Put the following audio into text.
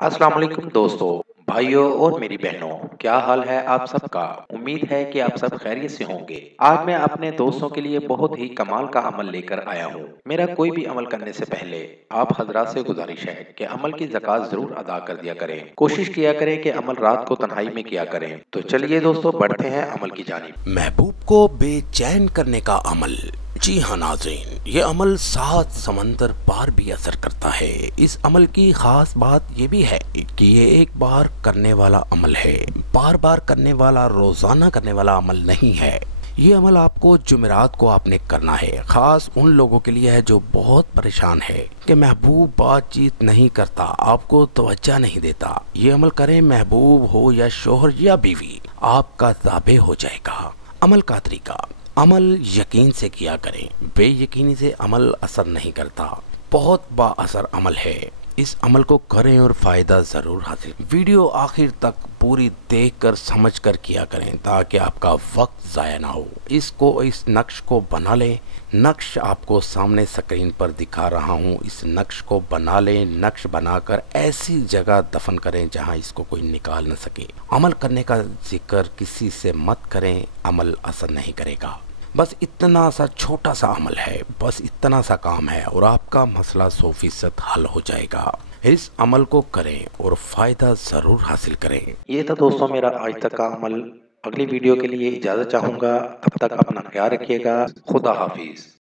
अस्सलाम वालेकुम दोस्तों, भाइयों और मेरी बहनों, क्या हाल है आप सबका? उम्मीद है कि आप सब खैरियत से होंगे। आज मैं अपने दोस्तों के लिए बहुत ही कमाल का अमल लेकर आया हूँ। मेरा कोई भी अमल करने से पहले आप हजरात से गुजारिश है कि अमल की ज़कात ज़रूर अदा कर दिया करें। कोशिश किया करें कि अमल रात को तन्हाई में किया करें। तो चलिए दोस्तों, बढ़ते हैं अमल की जानिब। महबूब को बेचैन करने का अमल। जी हाँ नाज़रीन, ये अमल 7 समंदर पार भी असर करता है। इस अमल की खास बात ये भी है कि ये एक बार करने वाला अमल है, बार बार करने वाला, रोजाना करने वाला अमल नहीं है। ये अमल आपको जुमेरात को आपने करना है। खास उन लोगों के लिए है जो बहुत परेशान है कि महबूब बातचीत नहीं करता, आपको तवज्जो नहीं देता। ये अमल करें, महबूब हो या शोहर या बीवी, आपका ताबे हो जाएगा। अमल का तरीका। अमल यकीन से किया करें, बेयकीनी से अमल असर नहीं करता। बहुत बाअसर अमल है, इस अमल को करें और फायदा जरूर हासिल। वीडियो आखिर तक पूरी देखकर समझकर किया करें ताकि आपका वक्त जाया ना हो। इस नक्श को बना लें। नक्श आपको सामने स्क्रीन पर दिखा रहा हूँ। इस नक्श को बना लें। नक्श बनाकर ऐसी जगह दफन करें जहाँ इसको कोई निकाल न सके। अमल करने का जिक्र किसी से मत करें, अमल असर नहीं करेगा। बस इतना सा छोटा सा अमल है, बस इतना सा काम है और आपका मसला 100% हल हो जाएगा। इस अमल को करें और फायदा जरूर हासिल करें। ये था दोस्तों मेरा आज तक का अमल। अगली वीडियो के लिए इजाज़त चाहूँगा। तब तक अपना ख्याल रखिएगा। खुदा हाफिज़।